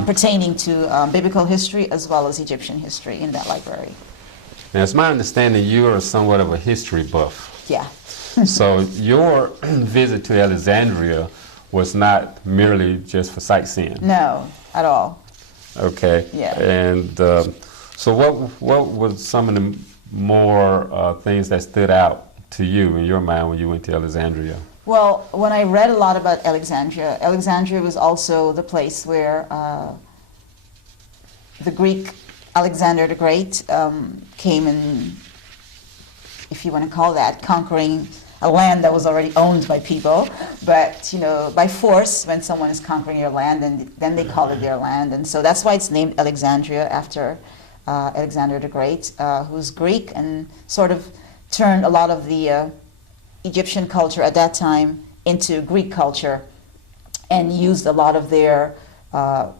pertaining to biblical history as well as Egyptian history in that library. Now, it's my understanding you are somewhat of a history buff. Yeah. So your visit to Alexandria was not merely just for sightseeing. No, at all. Okay. Yeah. And so what was some of the more things that stood out to you in your mind when you went to Alexandria? Well, when I read a lot about Alexandria, Alexandria was also the place where the Greek Alexander the Great came and, if you want to call that, conquering a land that was already owned by people, but you know, by force, when someone is conquering your land, and then they call it their land, and so that's why it's named Alexandria after Alexander the Great, who's Greek and sort of turned a lot of the Egyptian culture at that time into Greek culture, and used a lot of their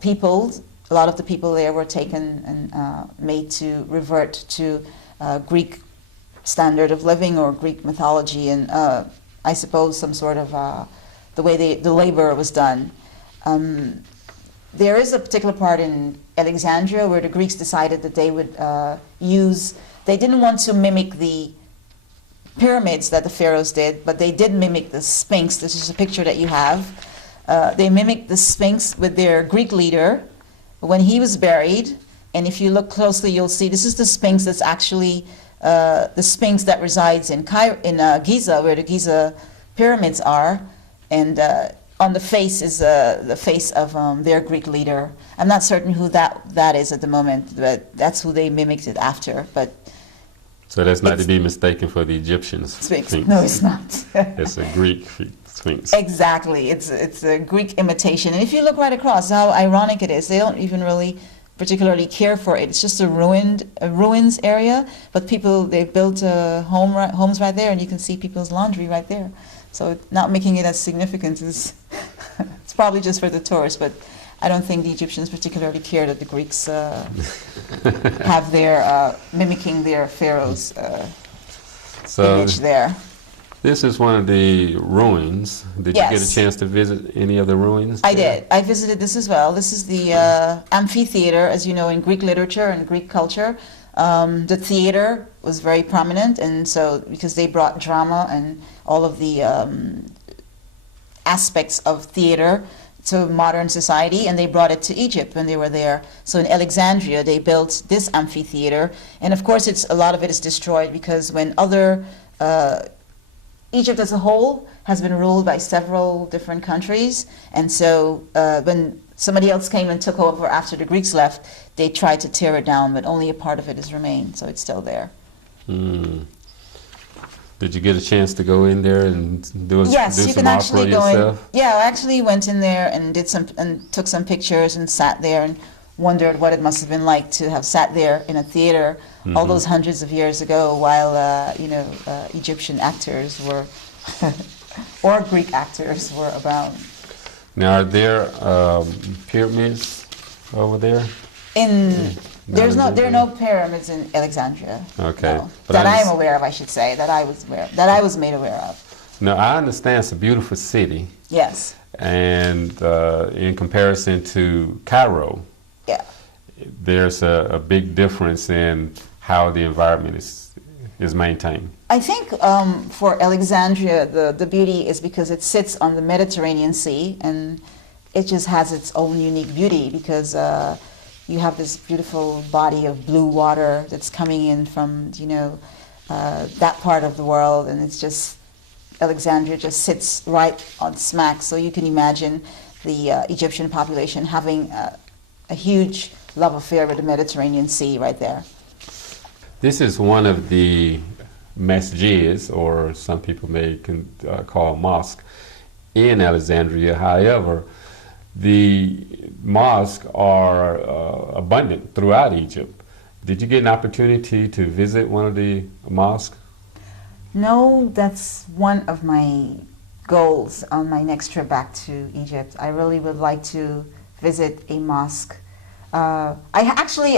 people. A lot of the people there were taken and made to revert to Greek standard of living or Greek mythology, and I suppose some sort of the way the labor was done. There is a particular part in Alexandria where the Greeks decided that they would they didn't want to mimic the pyramids that the pharaohs did, but they did mimic the Sphinx. This is a picture that you have. They mimicked the Sphinx with their Greek leader when he was buried, and if you look closely, you'll see this is the Sphinx that's actually the Sphinx that resides in Giza, where the Giza pyramids are, and on the face is the face of their Greek leader. I'm not certain who that is at the moment, but that's who they mimicked it after. But so that's not to be mistaken for the Egyptian Sphinx. No, it's not. It's a Greek Sphinx. Exactly, it's a Greek imitation, and if you look right across, how ironic it is. They don't even really particularly care for it. It's just a ruins area, but they built homes right there, and you can see people's laundry right there. So not making it as significant is it's probably just for the tourists, but I don't think the Egyptians particularly care that the Greeks have their mimicking their pharaoh's image there. This is one of the ruins. Did you get a chance to visit any of the ruins? I did. I visited this as well. This is the amphitheater, as you know, in Greek literature and Greek culture. The theater was very prominent, and so because they brought drama and all of the aspects of theater to modern society, and they brought it to Egypt when they were there. So in Alexandria, they built this amphitheater, and of course, a lot of it is destroyed because when Egypt as a whole has been ruled by several different countries, and so when somebody else came and took over after the Greeks left, they tried to tear it down, but only a part of it has remained, so it's still there. Did you get a chance to go in there and do Yes, you can actually go yourself? in. Yeah, I actually went in there and took some pictures and sat there and wondered what it must have been like to have sat there in a theater all those hundreds of years ago while Egyptian actors were or Greek actors were about. Now, are there pyramids over there? There are no pyramids in Alexandria. Okay. No. That I am aware of, I should say, that I was made aware of. Now, I understand it's a beautiful city. Yes. And in comparison to Cairo, there's a big difference in how the environment is maintained. I think for Alexandria, the beauty is because it sits on the Mediterranean Sea, and it just has its own unique beauty because you have this beautiful body of blue water that's coming in from that part of the world, and it's just Alexandria just sits right on smack. So you can imagine the Egyptian population having a huge love affair with the Mediterranean Sea right there. This is one of the masjids, or some people may call mosque, in Alexandria. However, the mosques are abundant throughout Egypt. Did you get an opportunity to visit one of the mosques? No, that's one of my goals on my next trip back to Egypt. I really would like to visit a mosque. I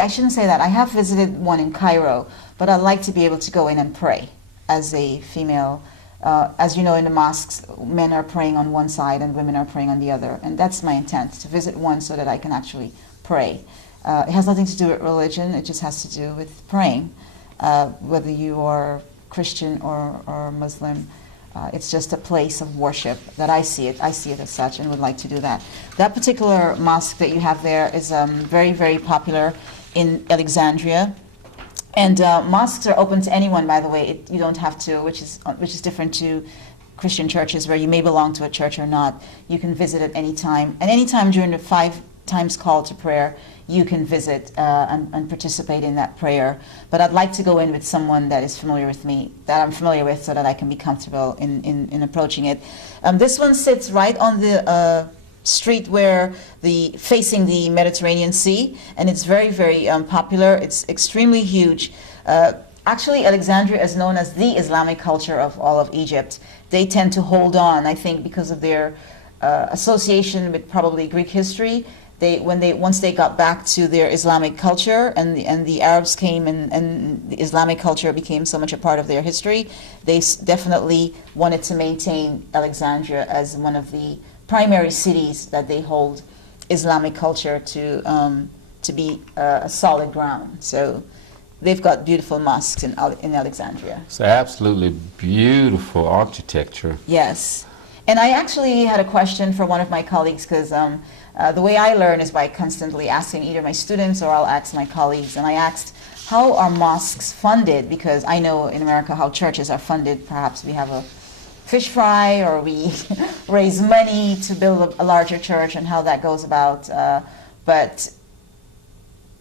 shouldn't say that. I have visited one in Cairo, but I'd like to be able to go in and pray as a female As you know, in the mosques, men are praying on one side and women are praying on the other. And that's my intent, to visit one so that I can actually pray. It has nothing to do with religion, it just has to do with praying. Whether you are Christian or Muslim, it's just a place of worship that I see it as such, and would like to do that. That particular mosque that you have there is very, very popular in Alexandria. And mosques are open to anyone, by the way. You don't have to, which is different to Christian churches, where you may belong to a church or not. You can visit at any time. And any time during the 5 times call to prayer, you can visit and participate in that prayer. But I'd like to go in with someone that is familiar with me, that I'm familiar with, so that I can be comfortable in approaching it. This one sits right on the street facing the Mediterranean Sea, and it's very, very popular. It's extremely huge. Actually, Alexandria is known as the Islamic culture of all of Egypt. They tend to hold on, I think, because of their association with probably Greek history. Once they got back to their Islamic culture, and the Arabs came, and the Islamic culture became so much a part of their history, they definitely wanted to maintain Alexandria as one of the primary cities that they hold Islamic culture to be a solid ground. So they've got beautiful mosques in Alexandria. It's absolutely beautiful architecture. Yes. And I actually had a question for one of my colleagues, because the way I learn is by constantly asking either my students or I'll ask my colleagues. And I asked, how are mosques funded? Because I know in America how churches are funded. Perhaps we have a fish fry, or we raise money to build a larger church, and how that goes about. But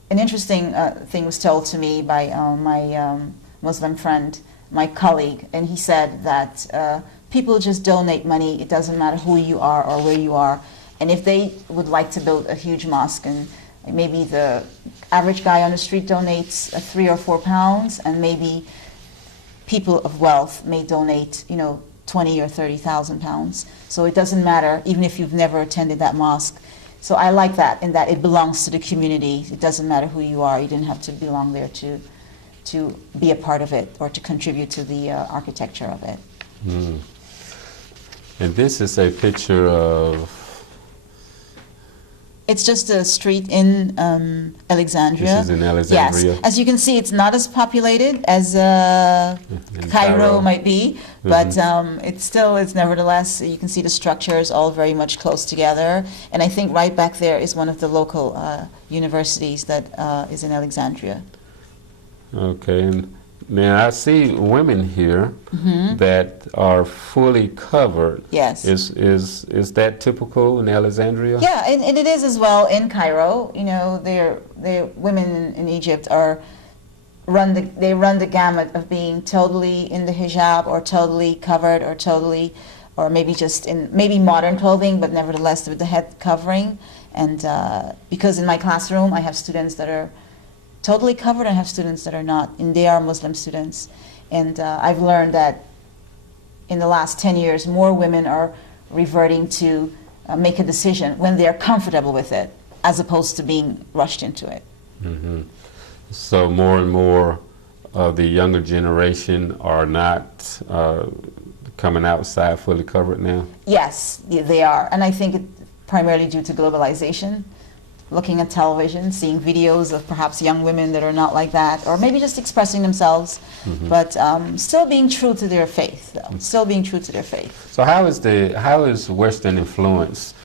an interesting thing was told to me by my Muslim friend, my colleague, and he said that people just donate money. It doesn't matter who you are or where you are. And if they would like to build a huge mosque, and maybe the average guy on the street donates 3 or 4 pounds, and maybe people of wealth may donate, 20 or 30,000 pounds. So it doesn't matter, even if you've never attended that mosque. So I like that, in that it belongs to the community. It doesn't matter who you are. You didn't have to belong there to be a part of it or to contribute to the architecture of it. Mm. And this is a picture of... It's just a street in Alexandria. This is in Alexandria. Yes. As you can see, it's not as populated as Cairo might be, but it's nevertheless, you can see the structures all very much close together. And I think right back there is one of the local universities that is in Alexandria. Okay. And now I see women here that are fully covered. Yes. Is that typical in Alexandria? Yeah, and it is as well in Cairo. The women in Egypt run the gamut of being totally in the hijab, or totally covered, or maybe just in modern clothing, but nevertheless with the head covering. And because in my classroom I have students that are totally covered, and have students that are not, and they are Muslim students. And I've learned that in the last 10 years, more women are reverting to make a decision when they're comfortable with it, as opposed to being rushed into it. Mm-hmm. So more and more of the younger generation are not coming outside fully covered now? Yes, they are. And I think it's primarily due to globalization. Looking at television, seeing videos of perhaps young women that are not like that, or maybe just expressing themselves, but still being true to their faith, though. Still being true to their faith. So how is Western influence